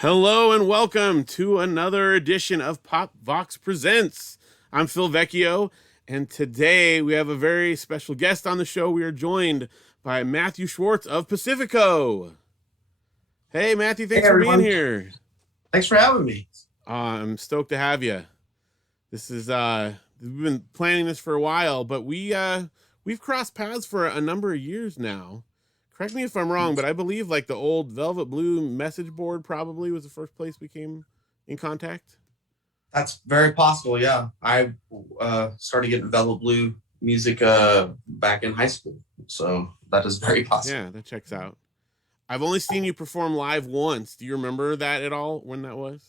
Hello and welcome to another edition of pop.vox.presents. I'm Phil Vecchio, and today we have a very special guest on the show. We are joined by Matthew Schwartz of Pacifico. Hey, Matthew, Hey thanks for being everyone, here. thanks for having me. I'm stoked to have you. This is we've been planning this for a while, but we've crossed paths for a number of years now. Correct me if I'm wrong, but I believe like the old Velvet Blue message board probably was the first place we came in contact. That's very possible. Yeah, I started getting Velvet Blue music back in high school, so that is very possible. Yeah, that checks out. I've only seen you perform live once. Do you remember that at all? When that was?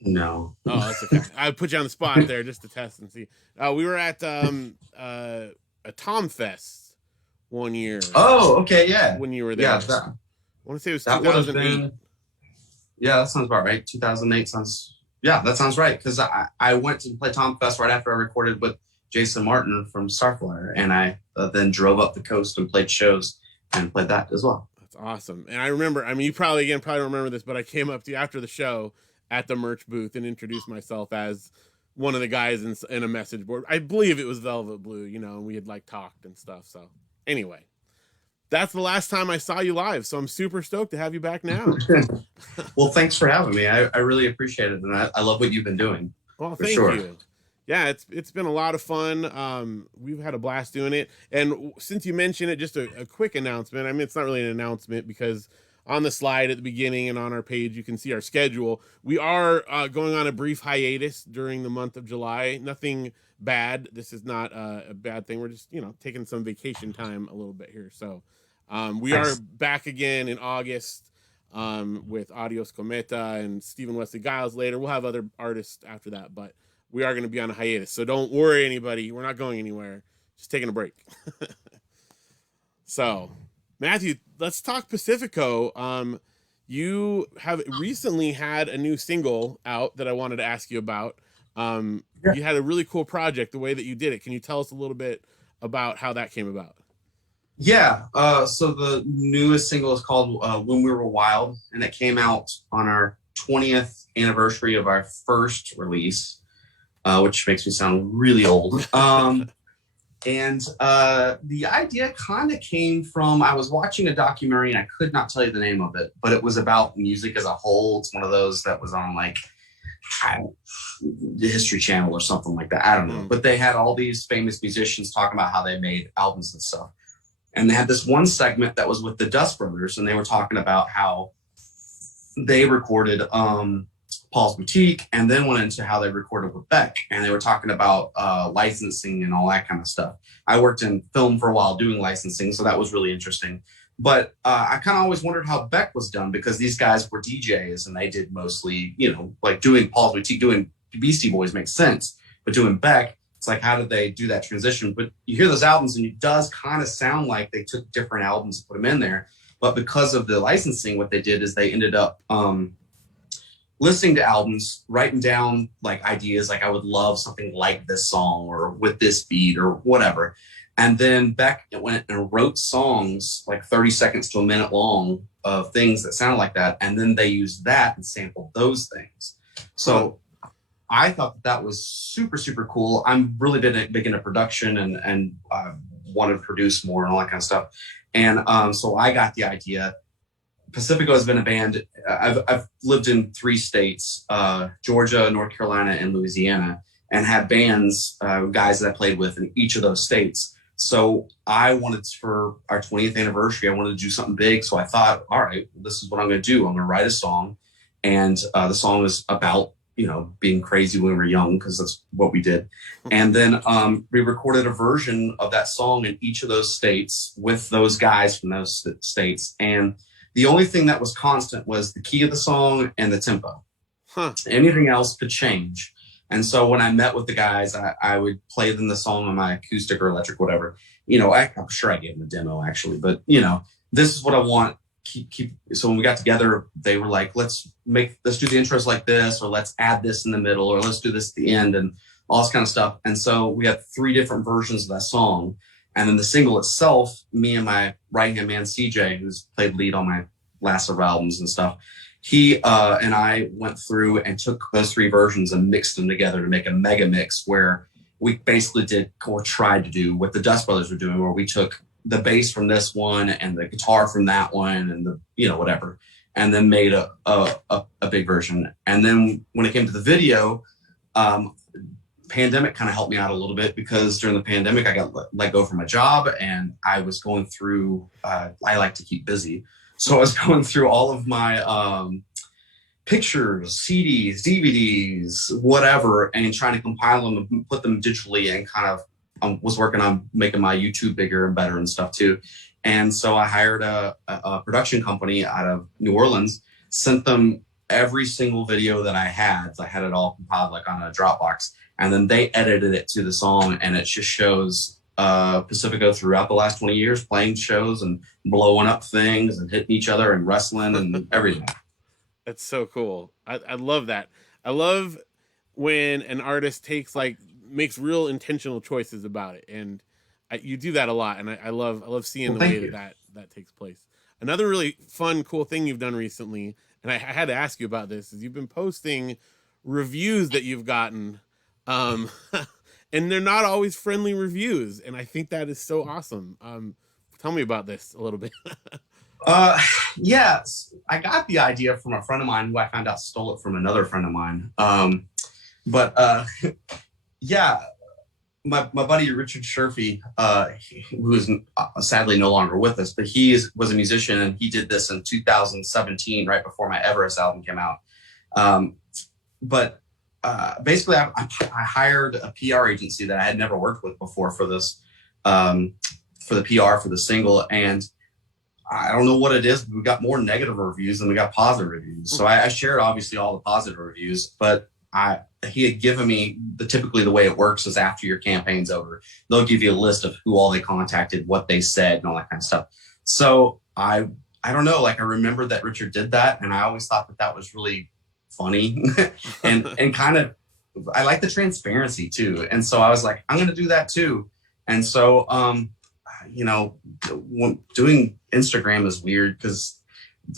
No. Oh, that's okay. I put you on the spot there just to test and see. We were at a Tom Fest one year Oh, okay, yeah, when you were there. yeah. I want to say it was That would have 2008. been. Yeah, that sounds about right. 2008 sounds. Yeah, that sounds right. Because I went to play Tom Fest right after I recorded with Jason Martin from Starflyer, and I then drove up the coast and played shows and played that as well. That's awesome. And I remember, I mean, you probably don't remember this, but I came up to you after the show at the merch booth and introduced myself as one of the guys in a message board. I believe it was Velvet Blue, and we had like talked and stuff. So anyway, that's the last time I saw you live. So I'm super stoked to have you back now. Well, thanks for having me. I really appreciate it, and I love what you've been doing. Well, For thank sure. you. Yeah, it's been a lot of fun. We've had a blast doing it. And since you mentioned it, just a quick announcement. I mean, it's not really an announcement because on the slide at the beginning and on our page, you can see our schedule. We are going on a brief hiatus during the month of July. Nothing bad. This is not a bad thing. We're just, taking some vacation time a little bit here. So we are Nice. back again in August with Adios Cometa and Stephen Wesley Giles later. We'll have other artists after that, but we are going to be on a hiatus. So don't worry, anybody. We're not going anywhere. Just taking a break. So, Matthew, let's talk Pacifico. You have recently had a new single out that I wanted to ask you about. Yeah. You had a really cool project, the way that you did it. Can you tell us a little bit about how that came about? Yeah. So the newest single is called "When We Were Wild," and it came out on our 20th anniversary of our first release, which makes me sound really old. And the idea kind of came from, I was watching a documentary and I could not tell you the name of it, but it was about music as a whole. It's one of those that was on like the History Channel or something like that. I don't know. But they had all these famous musicians talking about how they made albums and stuff. And they had this one segment that was with the Dust Brothers, and they were talking about how they recorded Paul's Boutique, and then went into how they recorded with Beck, and they were talking about licensing and all that kind of stuff. I worked in film for a while doing licensing, so that was really interesting. But I kind of always wondered how Beck was done, because these guys were DJs and they did mostly, like doing Paul's Boutique, doing Beastie Boys makes sense, but doing Beck, it's like, how did they do that transition? But you hear those albums and it does kind of sound like they took different albums and put them in there. But because of the licensing, what they did is they ended up listening to albums, writing down like ideas, like I would love something like this song or with this beat or whatever. And then Beck went and wrote songs like 30 seconds to a minute long of things that sound like that. And then they used that and sampled those things. So I thought that was super, super cool. I'm really big into production and want to produce more and all that kind of stuff. And so I got the idea. Pacifico has been a band. I've lived in 3 states, Georgia, North Carolina, and Louisiana, and had bands, guys that I played with in each of those states. So I wanted, for our 20th anniversary, I wanted to do something big. So I thought, all right, this is what I'm going to do. I'm going to write a song. And the song is about, being crazy when we were young, because that's what we did. And then we recorded a version of that song in each of those states with those guys from those states. And the only thing that was constant was the key of the song and the tempo. Anything else could change. And so when I met with the guys, I would play them the song on my acoustic or electric, whatever. I'm sure I gave them a demo actually, but this is what I want. Keep. So when we got together, they were like, let's do the intros like this, or let's add this in the middle, or let's do this at the end, and all this kind of stuff. And so we had 3 different versions of that song. And then the single itself, me and my right-hand man, CJ, who's played lead on my last several albums and stuff. He and I went through and took those 3 versions and mixed them together to make a mega mix where we basically did or tried to do what the Dust Brothers were doing, where we took the bass from this one and the guitar from that one and the, you know, whatever, and then made a big version. And then when it came to the video, pandemic kind of helped me out a little bit, because during the pandemic I got let go from my job, and I was going through I like to keep busy, so I was going through all of my pictures, CDs, DVDs, whatever, and trying to compile them and put them digitally, and kind of was working on making my YouTube bigger and better and stuff too. And so I hired a production company out of New Orleans, sent them every single video that I had. I had it all compiled like on a Dropbox, and then they edited it to the song, and it just shows Pacifico throughout the last 20 years playing shows and blowing up things and hitting each other and wrestling and everything. That's so cool. I love that. I love when an artist makes real intentional choices about it, and you do that a lot, and I love seeing the way that takes place. Another really fun, cool thing you've done recently, and I had to ask you about this, is you've been posting reviews that you've gotten, and they're not always friendly reviews, and I think that is so awesome. Tell me about this a little bit. Yes, I got the idea from a friend of mine who I found out stole it from another friend of mine. Yeah, my buddy Richard Sherfy, who is sadly no longer with us, but was a musician, and he did this in 2017, right before my Everest album came out. Basically, I hired a PR agency that I had never worked with before for this, for the PR for the single, and I don't know what it is. We got more negative reviews than we got positive reviews. So I shared obviously all the positive reviews, but he had given me typically the way it works is after your campaign's over, they'll give you a list of who all they contacted, what they said, and all that kind of stuff. So I don't know, like I remember that Richard did that, and I always thought that was really funny and kind of, I like the transparency too. And so I was like, I'm going to do that too. And so, you know, doing Instagram is weird because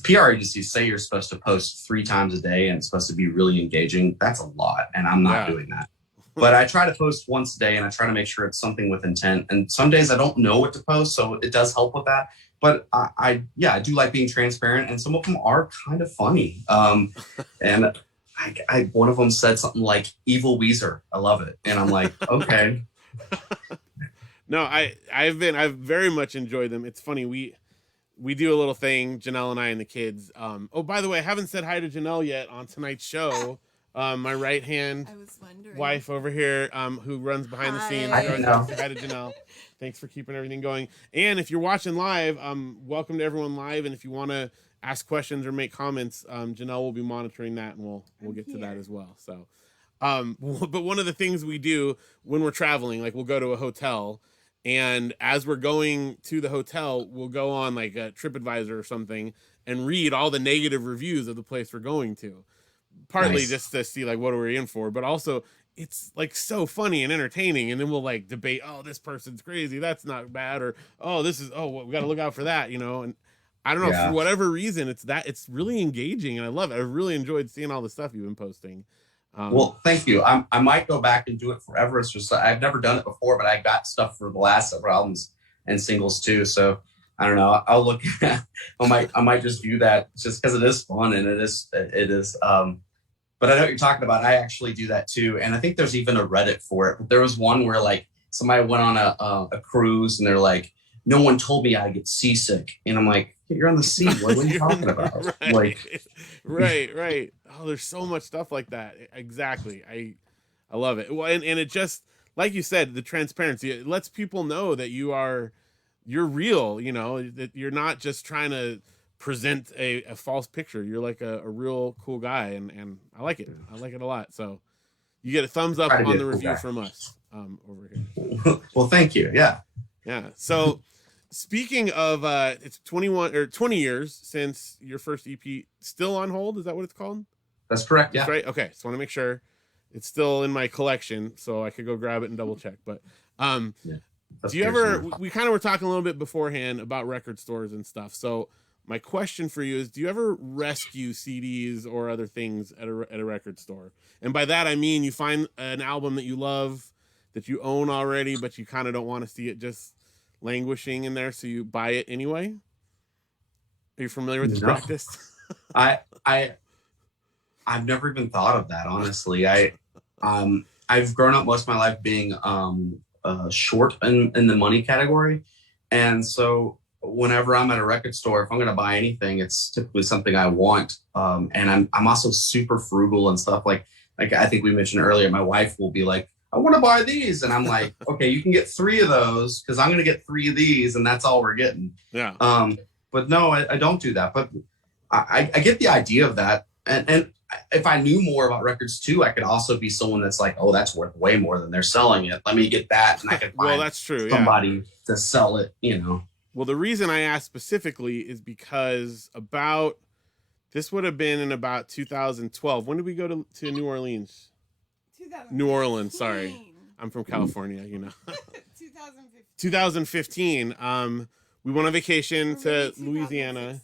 PR agencies say you're supposed to post 3 times a day and it's supposed to be really engaging. That's a lot, and I'm not doing that. But I try to post once a day, and I try to make sure it's something with intent. And some days I don't know what to post, so it does help with that. But I do like being transparent, and some of them are kind of funny. And one of them said something like "Evil Weezer." I love it, and I'm like, okay. No, I've very much enjoyed them. It's funny, we do a little thing, Janelle and I and the kids. Oh, by the way, I haven't said hi to Janelle yet on tonight's show. My right hand wife over here, who runs behind the scenes. Hi to Janelle. Thanks for keeping everything going. And if you're watching live, welcome to everyone live. And if you want to ask questions or make comments, Janelle will be monitoring that, and we'll get to that as well. So, but one of the things we do when we're traveling, like we'll go to a hotel, and as we're going to the hotel, we'll go on like a TripAdvisor or something and read all the negative reviews of the place we're going to. Partly just to see like what are we in for, but also it's like so funny and entertaining. And then we'll like debate, oh, this person's crazy, that's not bad, or oh, this is, well, we got to look out for that, you know. And I don't know, for whatever reason, it's really engaging, and I love it. I really enjoyed seeing all the stuff you've been posting. Well, thank you. I might go back and do it forever. It's just I've never done it before, but I got stuff for the last several albums and singles too. So I don't know. I'll look. I might just do that just because it is fun, and it is. But I know what you're talking about. I actually do that too, and I think there's even a Reddit for it. But there was one where like somebody went on a cruise, and they're like, "No one told me I'd get seasick," and I'm like, "You're on the sea. What are you talking about?" Right. Oh, there's so much stuff like that. Exactly. I love it. Well, and it just, like you said, the transparency, it lets people know that you're real, you know, that you're not just trying to present a false picture. You're like a real cool guy, and I like it. I like it a lot. So you get a thumbs up on the review from us over here. Well, thank you. Yeah. So speaking of, it's 20 years since your first EP. Still on hold? Is that what it's called? That's correct. Yeah. That's right. Okay. So I want to make sure it's still in my collection so I could go grab it and double check. But do you ever, we kind of were talking a little bit beforehand about record stores and stuff. So My question for you is, do you ever rescue CDs or other things at a record store? And by that, I mean you find an album that you love, that you own already, but you kind of don't want to see it just languishing in there, so you buy it anyway. Are you familiar with this No, practice? I I I've never even thought of that, honestly. I've grown up most of my life being short in the money category, and so whenever I'm at a record store, if I'm going to buy anything, it's typically something I want. And I'm also super frugal and stuff. Like I think we mentioned earlier, my wife will be like, I want to buy these, and I'm like, okay, you can get 3 of those because I'm going to get 3 of these, and that's all we're getting. Yeah. But no, I don't do that. But I get the idea of that, and if I knew more about records too, I could also be someone that's like, oh, that's worth way more than they're selling it. Let me get that, and I could find Well, that's true. somebody to sell it. Well, the reason I asked specifically is because this would have been in about 2012. When did we go to New Orleans? New Orleans, sorry. I'm from California, 2015. 2015. We went on vacation to Louisiana.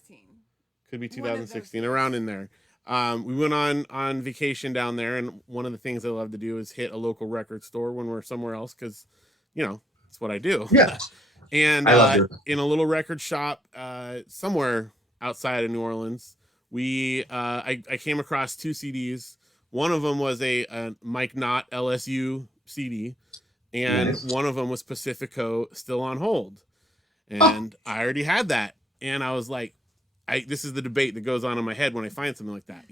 Could be 2016, around in there. We went on vacation down there, and one of the things I love to do is hit a local record store when we're somewhere else, because, it's what I do. Yeah. And I love it. in a little record shop somewhere outside of New Orleans, I came across 2 CDs. One of them was a Mike Knott LSU CD, and Nice. one of them was Pacifico, Still on Hold. And I already had that, and I was like, this is the debate that goes on in my head when I find something like that,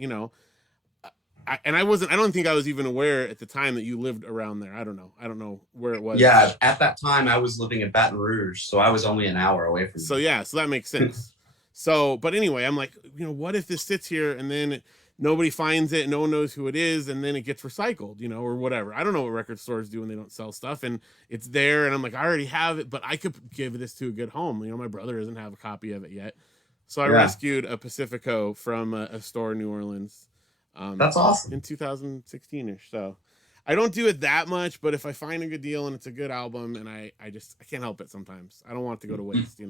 I don't think I was even aware at the time that you lived around there. I don't know where it was. Yeah, at that time I was living in Baton Rouge, so I was only an hour away from So yeah, so that makes sense. But anyway, I'm like, what if this sits here and then nobody finds it, no one knows who it is, and then it gets recycled, or whatever. I don't know what record stores do when they don't sell stuff, and it's there, and I'm like, I already have it, but I could give this to a good home. My brother doesn't have a copy of it yet. So I rescued a Pacifico from a store in New Orleans. That's awesome. In 2016ish. So I don't do it that much, but if I find a good deal and it's a good album, and I can't help it sometimes. I don't want it to go to waste,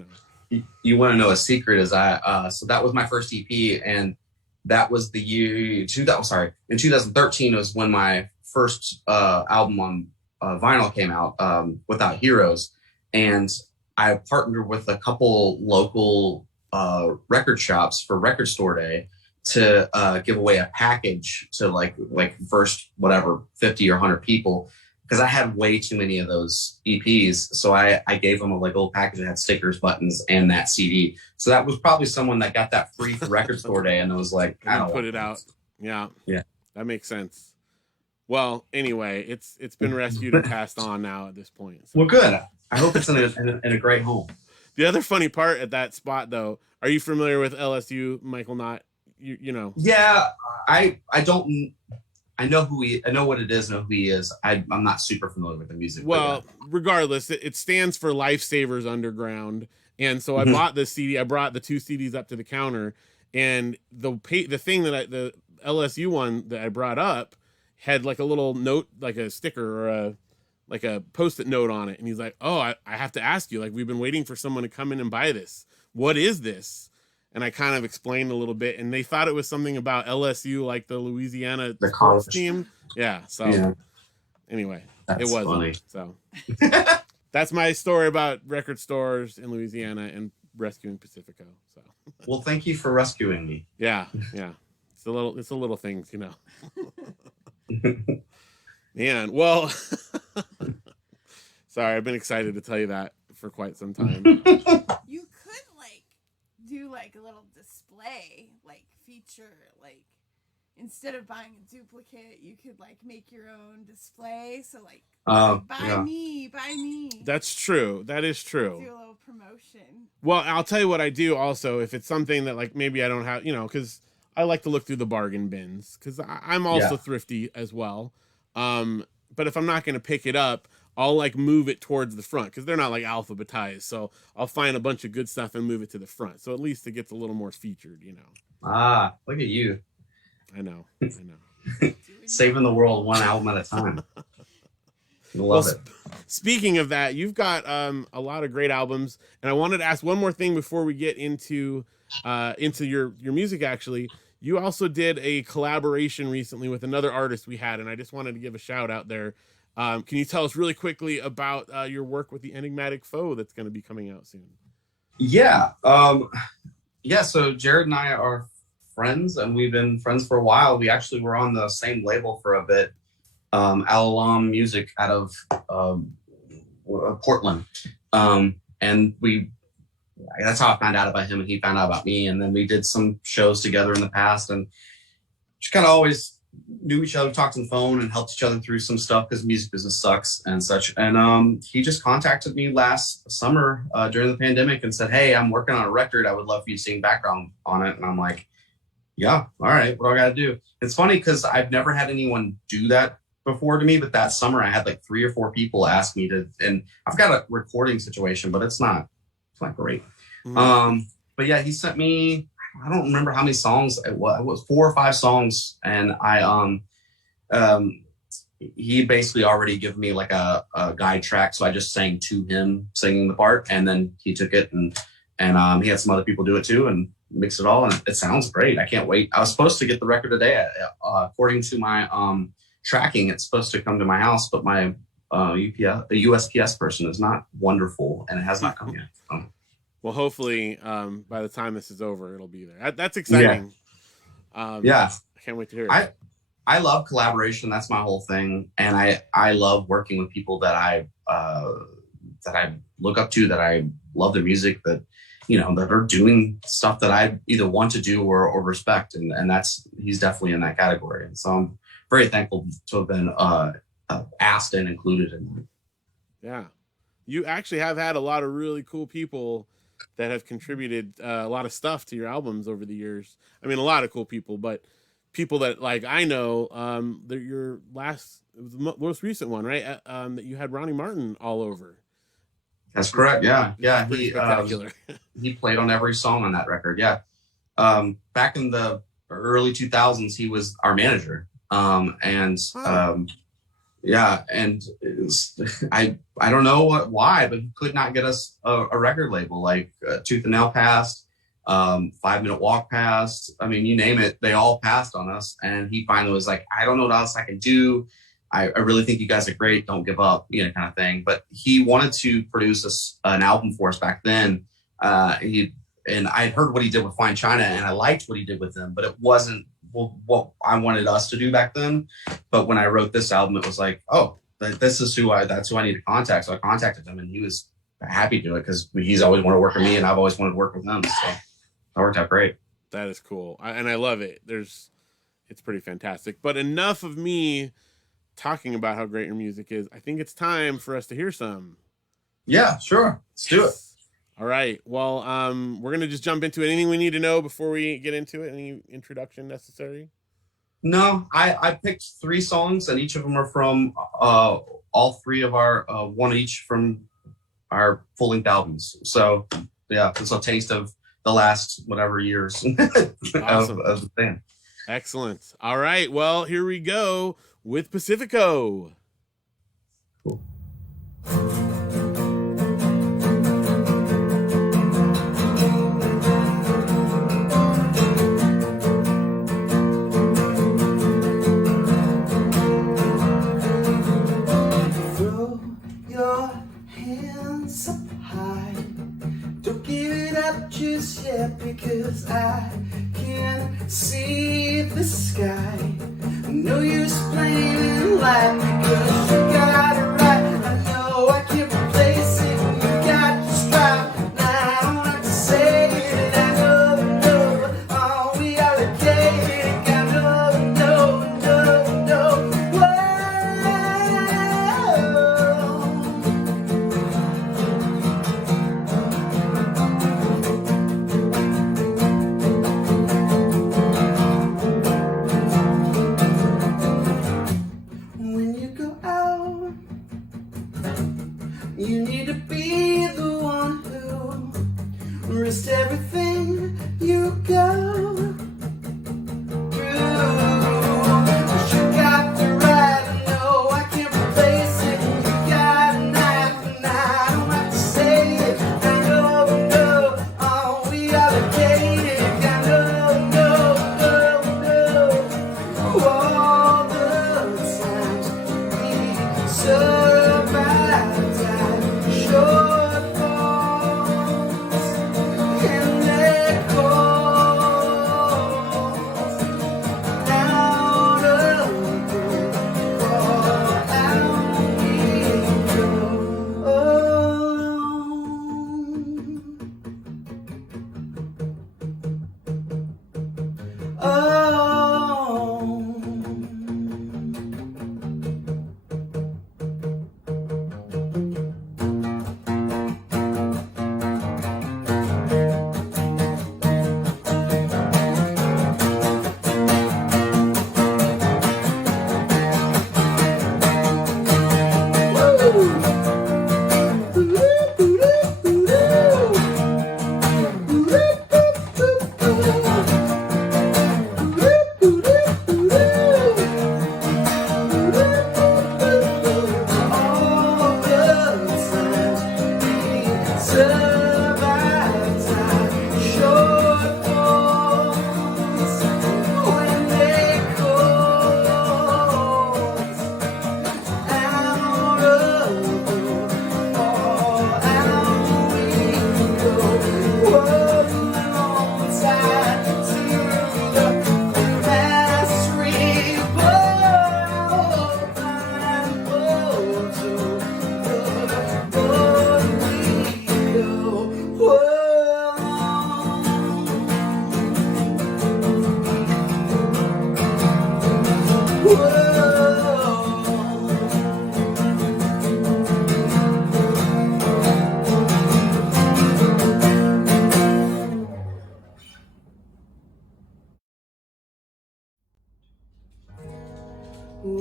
You want to know a secret? So that was my first EP, and that was the year in 2013 was when my first album on vinyl came out, Without Heroes, and I partnered with a couple local record shops for Record Store Day to give away a package to like first 50 or 100 people, because I had way too many of those EPs. So I gave them a little package that had stickers, buttons, and that CD. So that was probably someone that got that free for Record Store Day, and it was like, I don't put it out. Yeah, yeah, that makes sense. Well, anyway, it's been rescued and passed on now at this point. So. Well, good. I hope it's in a great home. The other funny part at that spot, though, are you familiar with LSU Michael Knott? You know? Yeah, I don't. I know I know what it is. Know who he is. I'm not super familiar with the music. Well, regardless, it stands for Lifesavers Underground, and so I bought this CD. I brought the 2 CDs up to the counter, and the thing that the LSU one that I brought up had like a little note, like a sticker or a Post-it note on it, and he's like, "Oh, I have to ask you. Like, we've been waiting for someone to come in and buy this. What is this?" And I kind of explained a little bit, and they thought it was something about LSU, like the Louisiana sports team. Yeah. So anyway, it wasn't. Funny. So that's my story about record stores in Louisiana and rescuing Pacifico. So. Well, thank you for rescuing me. Yeah. It's the little things, Man, well, sorry, I've been excited to tell you that for quite some time. You could do a little display, feature, instead of buying a duplicate, you could make your own display. So buy me. That's true. That is true. Do a little promotion. Well, I'll tell you what I do also, if it's something that maybe I don't have, because I like to look through the bargain bins, because I'm also thrifty as well. But if I'm not going to pick it up, I'll move it towards the front, because they're not alphabetized. So I'll find a bunch of good stuff and move it to the front. So at least it gets a little more featured, Ah, look at you. I know. Saving the world one album at a time. Love it. Speaking of that, you've got a lot of great albums, and I wanted to ask one more thing before we get into your music. Actually, you also did a collaboration recently with another artist we had, and I just wanted to give a shout out there. Can you tell us really quickly about your work with the Enigmatic Foe that's going to be coming out soon? Yeah. So Jared and I are friends, and we've been friends for a while. We actually were on the same label for a bit, Alalam Music out of Portland. And that's how I found out about him, and he found out about me. And then we did some shows together in the past, and just kind of always knew each other, talked on the phone, and helped each other through some stuff because music business sucks and such. And he just contacted me last summer during the pandemic and said, "Hey, I'm working on a record. I would love for you to sing background on it." And I'm like, "Yeah, all right. What do I got to do?" It's funny because I've never had anyone do that before to me, but that summer I had like 3 or 4 people ask me to, and I've got a recording situation, but it's not great. Mm-hmm. But yeah, he sent me, I don't remember how many songs it was 4 or 5 songs. And he basically already given me like a guide track. So I just sang to him singing the part, and then he took it and he had some other people do it too and mix it all. And it sounds great. I can't wait. I was supposed to get the record today. According to my tracking, it's supposed to come to my house, but my the USPS person is not wonderful, and it has not come yet. Well, hopefully, by the time this is over, it'll be there. That's exciting. Yeah. I can't wait to hear it. I love collaboration. That's my whole thing. And I love working with people that I look up to, that I love their music, that, that are doing stuff that I either want to do or respect. And he's definitely in that category. And so I'm very thankful to have been asked and included in that. Yeah. You actually have had a lot of really cool people that have contributed a lot of stuff to your albums over the years. I mean, a lot of cool people, but people that like I know, your most recent one, right? That you had Ronnie Martin all over. That's correct. Yeah. He spectacular. He played on every song on that record. Yeah. Back in the early 2000s, he was our manager. Yeah, and I don't know why, but he could not get us a record label. Like Tooth and Nail passed, 5 Minute Walk passed. I mean, you name it, they all passed on us. And he finally was like, "I don't know what else I can do. I really think you guys are great. Don't give up," kind of thing. But he wanted to produce an album for us back then. And I had heard what he did with Fine China, and I liked what he did with them, but it wasn't what I wanted us to do back then. But when I wrote this album, it was like, oh, that's who I need to contact. So I contacted him, and he was happy to do it because he's always wanted to work with me, and I've always wanted to work with him. So it worked out great. That is cool. And I love it. It's pretty fantastic. But enough of me talking about how great your music is. I think it's time for us to hear some. Yeah, sure. Let's do it. All right. Well, we're going to just jump into it. Anything we need to know before we get into it? Any introduction necessary? No, I picked 3 songs, and each of them are from all 3 of our, one each from our full-length albums. So, yeah, it's a taste of the last whatever years Awesome. of the band. Excellent. All right. Well, here we go with Pacifico. Cool. Just yet, because I can see the sky. No use playing light because you got it right. I know I can't replace it. You got to strive. Now I don't have to say it. I know, all we allocated. I know. Whoa. When you go out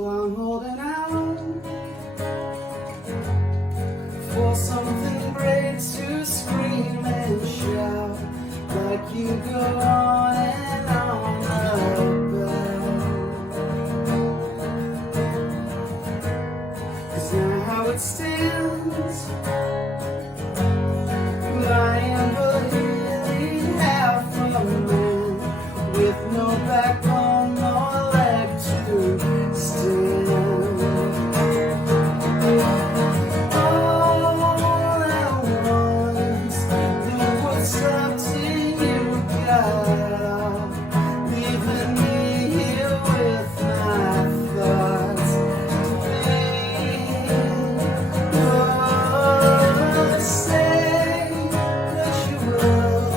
I'm holding out for something great to scream and shout, like you go on and on about. 'Cause now how it stands, lying but really half a man, with no backbone, no leg to stand. All at once, the wood stopped and you got off, leaving me here with my thoughts. Say what you will,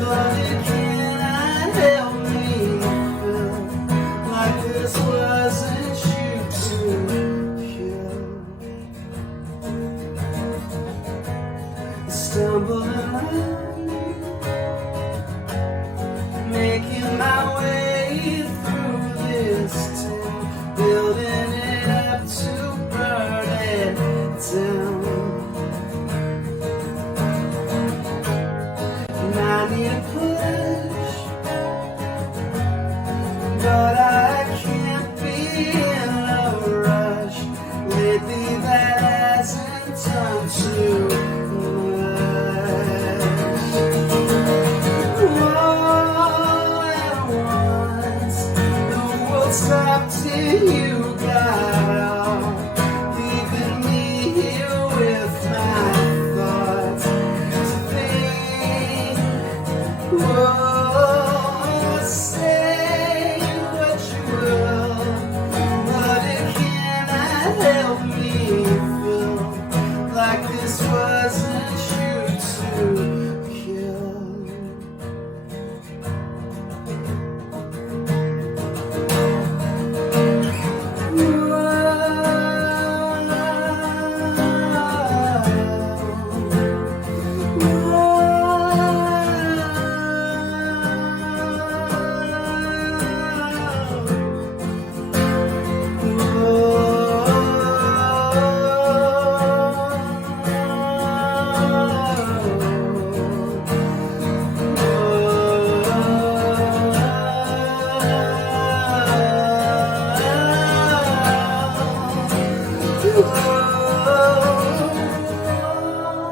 but it cannot help me feel like this wasn't you to kill. Stumbling around, making my way through this town, building it up to burn it down. And I need a push, but I can't be in a rush. Lately that hasn't done too much. All at once, the world stopped till you got off, leaving me here with my thoughts to think. Whoa, say what you will, but it cannot help me feel like this wasn't you to kill.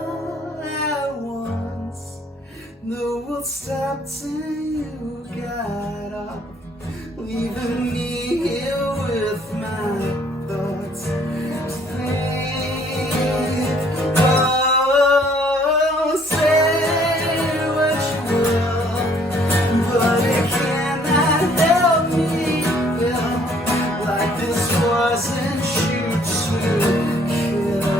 All at once, the world stopped and you got off, leaving me here with my thoughts to think. Oh, say what you will, but it cannot help me feel like this wasn't you to kill.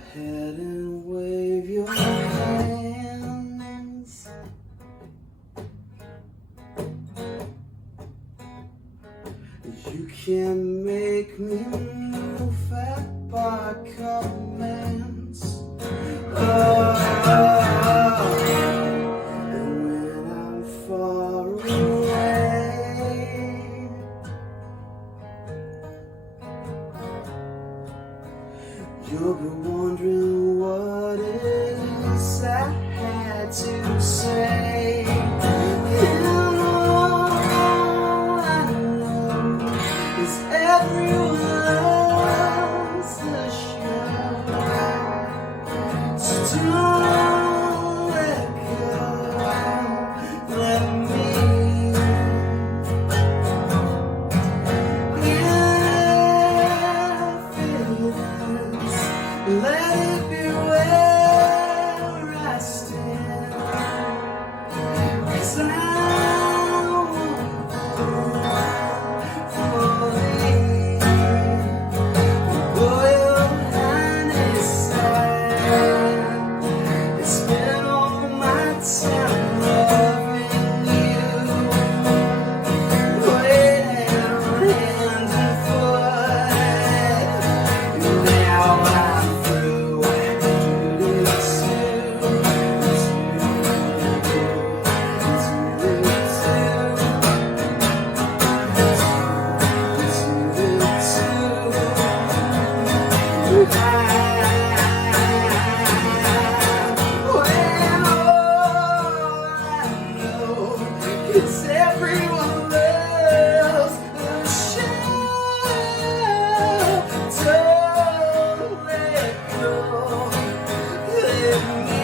ahead and wave your hands. You can make me move by commands. And when I'm far away, you'll be wondering what it is I had to say. And all I know is everyone loves the show. So don't let go, let me. Let it be where I stand, 'cause I want for thee. Boy, your highness, I spend all my time loving you, waiting hand and foot. Now I'm through. Cause everyone loves the show. Don't let go, let me.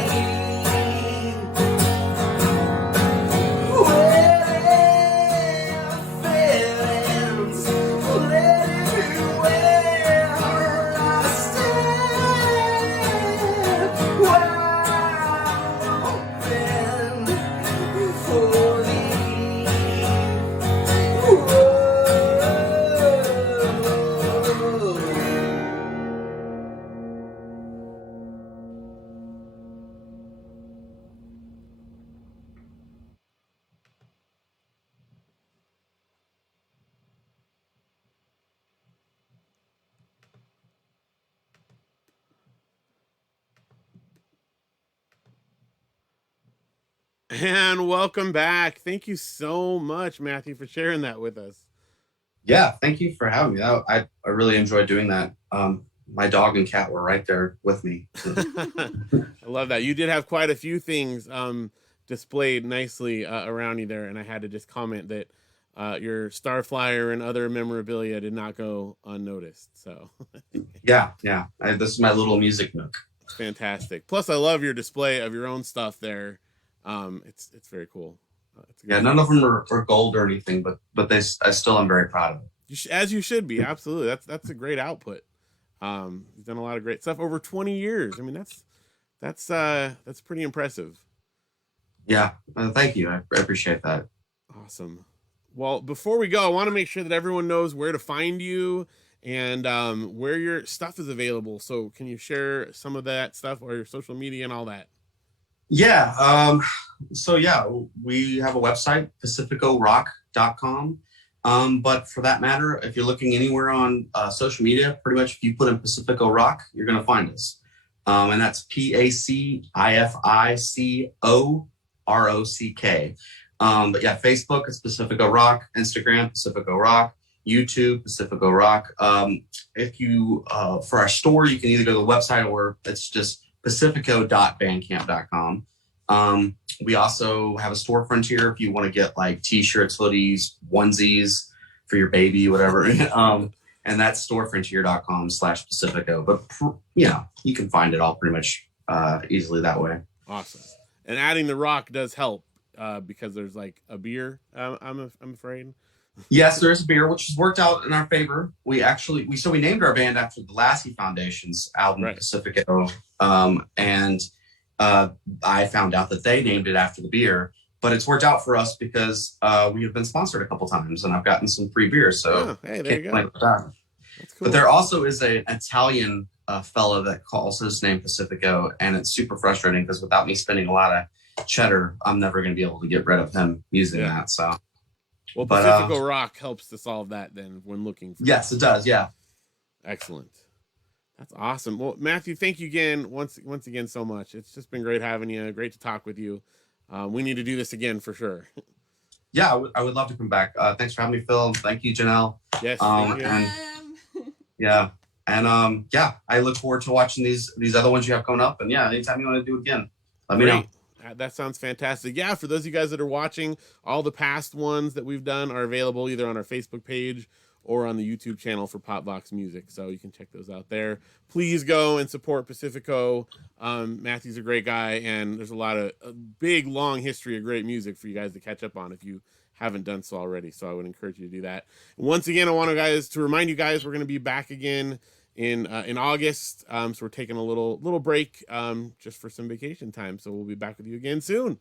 Feelings, let everywhere I stand. Wide open for thee. Whoa. And welcome back. Thank you so much, Matthew, for sharing that with us. Yeah, thank you for having me. I really enjoyed doing that. My dog and cat were right there with me. I love that. You did have quite a few things displayed nicely around you there, and I had to just comment that your star flyer and other memorabilia did not go unnoticed. So Yeah. This is my little music nook. it's fantastic. Plus, I love your display of your own stuff there. It's very cool. Yeah, none of them are gold or anything, but I still am very proud of it. As you should be. Absolutely. That's a great output. You've done a lot of great stuff over 20 years. I mean, that's pretty impressive. Yeah, thank you. I appreciate that. Awesome. Well, before we go, I want to make sure that everyone knows where to find you and where your stuff is available. So can you share some of that stuff or your social media and all that? Yeah. So yeah, we have a website, PacificoRock.com. But for that matter, if you're looking anywhere on social media, pretty much if you put in Pacifico Rock, you're going to find us. And that's PacificoRock. But yeah, Facebook is Pacifico Rock, Instagram, Pacifico Rock, YouTube, Pacifico Rock. If you, for our store, you can either go to the website or it's just pacifico.bandcamp.com. We also have a storefront here if you want to get like t-shirts, hoodies, onesies for your baby, whatever. And that's storefrontier.com/Pacifico. But you can find it all pretty much easily that way. Awesome. And adding the rock does help because there's like a beer, I'm afraid. Yes, there is a beer, which has worked out in our favor. We named our band after the Lassie Foundation's album, right. Pacifico. And I found out that they named it after the beer, but it's worked out for us because we have been sponsored a couple times and I've gotten some free beer. So hey, there you go. That's cool. But there also is an Italian a fella that calls his name Pacifico, and it's super frustrating because without me spending a lot of cheddar, I'm never going to be able to get rid of him using that. So, well, but, Pacifico Rock helps to solve that then when looking for yes, it does. Yeah. Excellent. That's awesome. Well, Matthew, thank you again once again so much. It's just been great having you. Great to talk with you. We need to do this again for sure. Yeah, I would love to come back. Thanks for having me, Phil. Thank you, Janelle. Yes, thank you. And yeah, and yeah, I look forward to watching these other ones you have coming up. And yeah, anytime you want to do it again, let me know. That sounds fantastic. Yeah, for those of you guys that are watching, all the past ones that we've done are available either on our Facebook page or on the YouTube channel for Pop.Vox Music. So you can check those out there. Please go and support Pacifico. Matthew's a great guy, and there's a big, long history of great music for you guys to catch up on if you haven't done so already. So I would encourage you to do that. Once again, I want to remind you guys, we're going to be back again in August. So we're taking a little break just for some vacation time. So we'll be back with you again soon.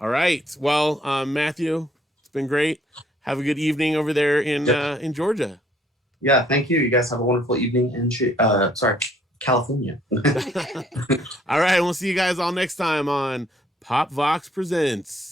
All right. Well, Matthew, it's been great. Have a good evening over there in Georgia. Yeah, thank you. You guys have a wonderful evening in California. All right, we'll see you guys all next time on Pop.Vox Presents.